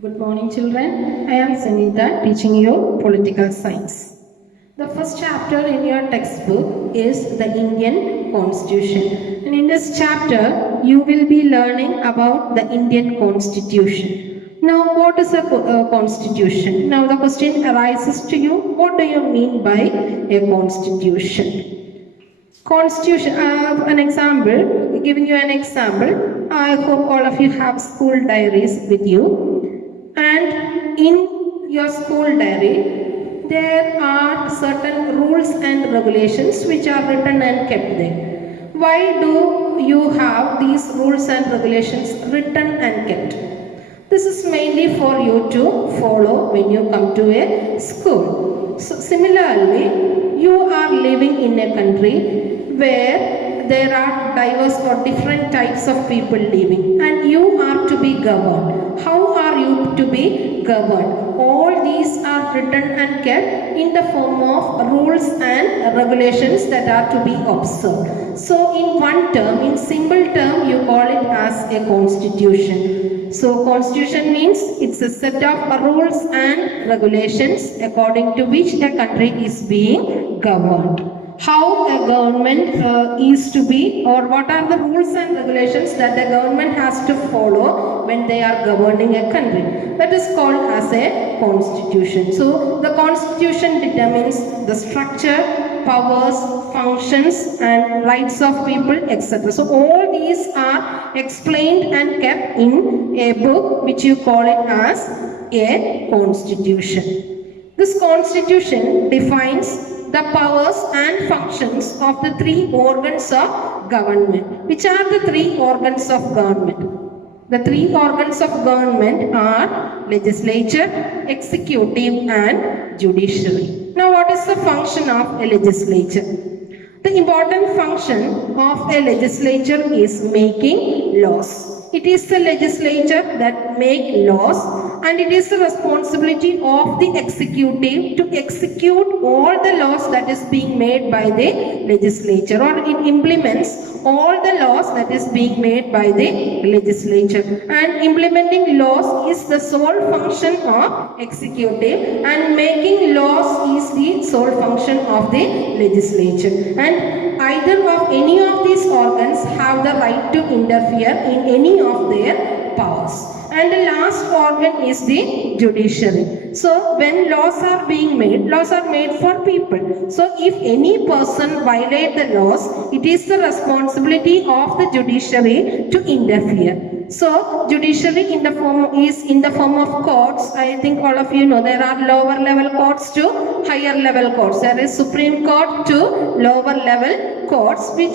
Good morning, children. I am Sanita, teaching you political science. The first chapter in your textbook is the Indian Constitution. And in this chapter, you will be learning about the Indian Constitution. Now, what is a constitution? Now, the question arises to you, what do you mean by a constitution? Constitution, I have an example, giving you an example. I hope all of you have school diaries with you. And in your school diary, there are certain rules and regulations which are written and kept there. Why do you have these rules and regulations written and kept? This is mainly for you to follow when you come to a school. So similarly, you are living in a country where there are diverse or different types of people living and you are to be governed. How are you to be governed? All these are written and kept in the form of rules and regulations that are to be observed. So in one term, in simple term, you call it as a constitution. So constitution means it's a set of rules and regulations according to which a country is being governed. How a government is to be, or what are the rules and regulations that the government has to follow when they are governing a country. That is called as a constitution. So the constitution determines the structure, powers, functions and rights of people, etc. So all these are explained and kept in a book which you call it as a constitution. This constitution defines the powers and functions of the three organs of government. Which are the three organs of government? The three organs of government are legislature, executive and judiciary. Now what is the function of a legislature? The important function of a legislature is making laws. It is the legislature that make laws and it is the responsibility of the executive to execute all the laws that is being made by the legislature, or it implements all the laws that is being made by the legislature. And implementing laws is the sole function of executive and making laws is the sole function of the legislature. And either of any of these organs have the right to interfere in any of their powers. And the last organ is the judiciary. So when laws are being made, laws are made for people. So if any person violate the laws, it is the responsibility of the judiciary to interfere. So judiciary in the form of courts. I think all of you know there are lower level courts to higher level courts. There is Supreme Court to lower level courts which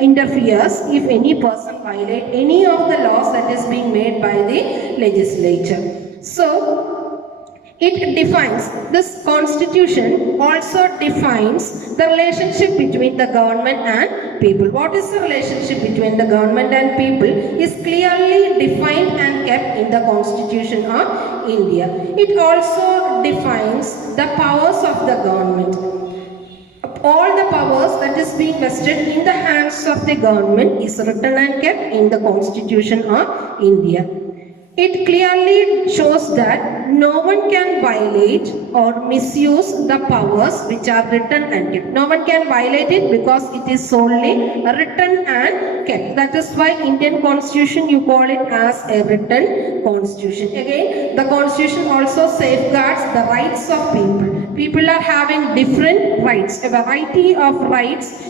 interferes if any person violate any of the laws that is being made by the legislature. So it defines, this constitution also defines the relationship between the government and people. What is the relationship between the government and people is clearly defined and kept in the Constitution of India. It also defines the powers of the government. All the powers that is being vested in the hands of the government is written and kept in the Constitution of India. It clearly shows that no one can violate or misuse the powers which are written and kept. No one can violate it because it is solely written and kept. That is why Indian Constitution you call it as a written constitution. Again, the constitution also safeguards the rights of people. People are having different rights, a variety of rights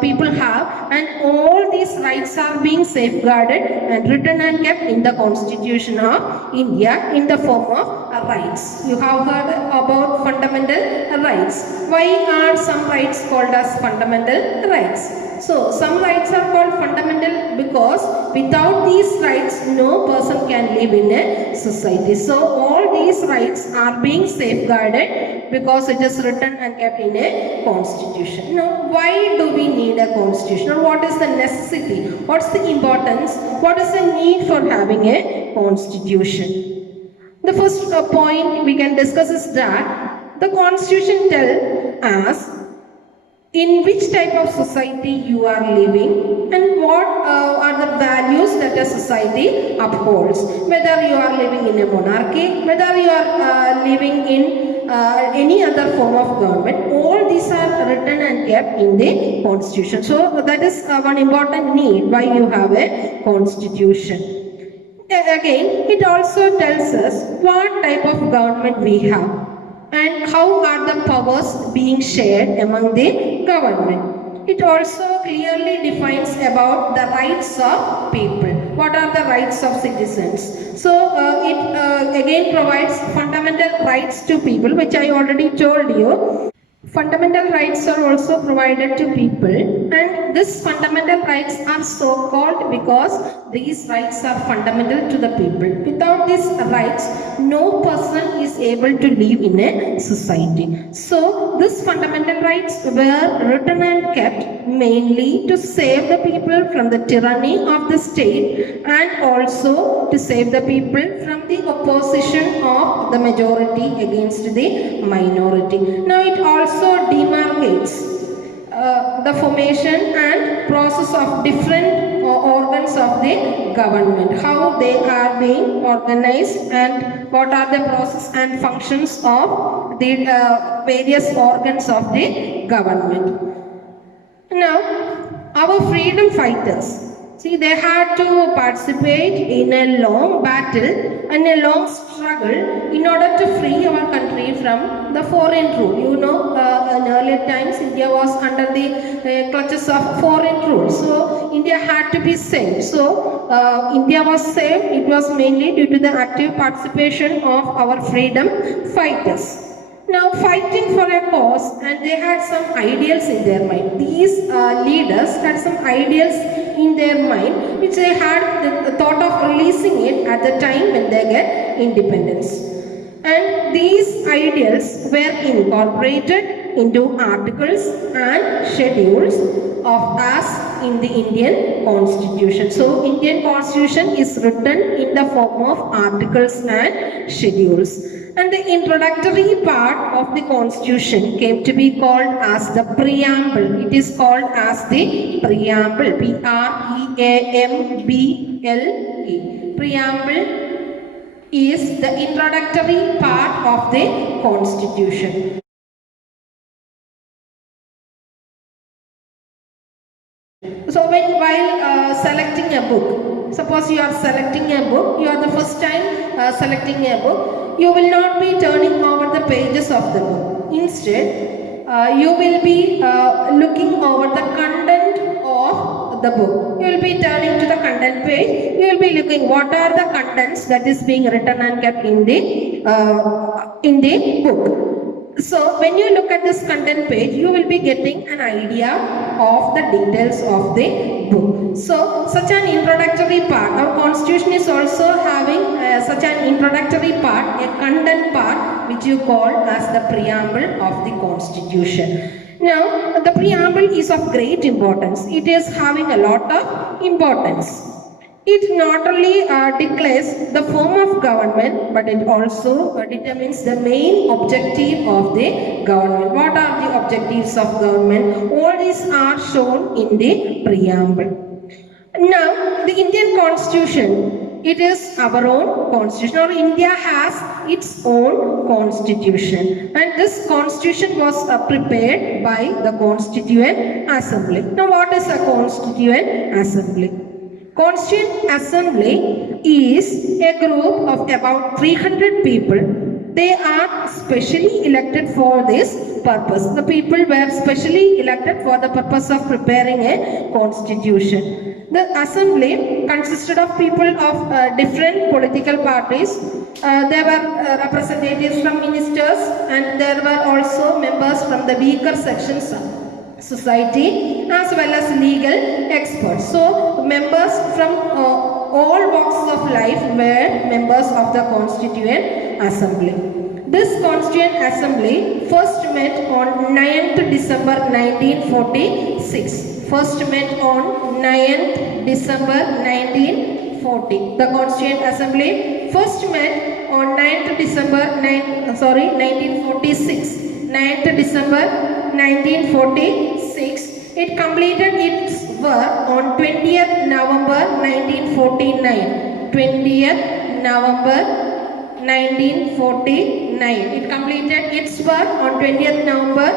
people have, and all these rights are being safeguarded and written and kept in the Constitution of India in the form of rights. You have heard about fundamental rights. Why are some rights called as fundamental rights? So some rights are called fundamental because without these rights no person can live in a society. So all these rights are being safeguarded because it is written and kept in a constitution. Now why do we need a constitution, or what is the necessity? What's the importance? What is the need for having a constitution? The first point we can discuss is that the constitution tells us in which type of society you are living and what are the values that a society upholds. Whether you are living in a monarchy, whether you are living in any other form of government, all these are written and kept in the constitution. So that is one important need why you have a constitution. Again, it also tells us what type of government we have and how are the powers being shared among the government. It also clearly defines about the rights of people. What are the rights of citizens? So it again provides fundamental rights to people, which I already told you. Fundamental rights are also provided to people, and these fundamental rights are so called because these rights are fundamental to the people. Without these rights, no person is able to live in a society. So these fundamental rights were written and kept mainly to save the people from the tyranny of the state and also to save the people from the opposition of the majority against the minority. Now it also demarcates the formation and process of different organs of the government, how they are being organized and what are the process and functions of the various organs of the government. Now, our freedom fighters, see, they had to participate in a long battle and a long struggle in order to free our country from the foreign rule. You know, in earlier times, India was under the clutches of foreign rule. So, India had to be saved. So, India was saved. It was mainly due to the active participation of our freedom fighters. Now, fighting for a cause, and they had some ideals in their mind. These leaders had some ideals in their mind, which they had the thought of releasing it at the time when they get independence. And these ideals were incorporated into articles and schedules of us in the Indian Constitution. So, Indian Constitution is written in the form of articles and schedules. And the introductory part of the Constitution came to be called as the preamble. It is called as the preamble. Preamble. Preamble is the introductory part of the Constitution. So while selecting a book, suppose you are selecting a book, you are the first time selecting a book, you will not be turning over the pages of the book. Instead, you will be looking over the content of the book. You will be turning to the content page. You will be looking what are the contents that is being written and kept in the book. So when you look at this content page, you will be getting an idea of the details of the book. So such an introductory part, our constitution is also having such an introductory part, a content part which you call as the preamble of the constitution. Now the preamble is of great importance. It is having a lot of importance. It not only declares the form of government, but it also determines the main objective of the government. What are the objectives of government? All these are shown in the preamble. Now, the Indian Constitution, it is our own constitution, or India has its own constitution. And this constitution was prepared by the Constituent Assembly. Now, what is a Constituent Assembly? Constituent Assembly is a group of about 300 people. They are specially elected for this purpose. The people were specially elected for the purpose of preparing a constitution. The assembly consisted of people of different political parties. There were representatives from ministers, and there were also members from the weaker sections society as well as legal experts. So members from all walks of life were members of the Constituent Assembly. This Constituent Assembly first met on 9th December 1946. First met on 9th December 1940. The Constituent Assembly first met on 9th December 1946. 9th December 1946 It completed its work on 20th November 1949. 20th November 1949. It completed its work on 20th November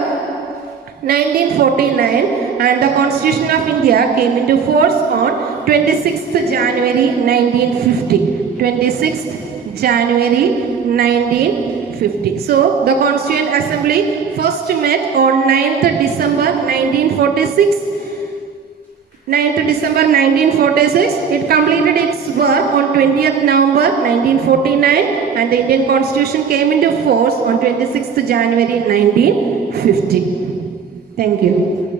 1949 and the Constitution of India came into force on 26th January 1950. 26th January 1950. So the Constituent Assembly first met on 9th December 1946. 9th December 1946. It completed its work on 20th November 1949 and the Indian Constitution came into force on 26th January 1950. Thank you.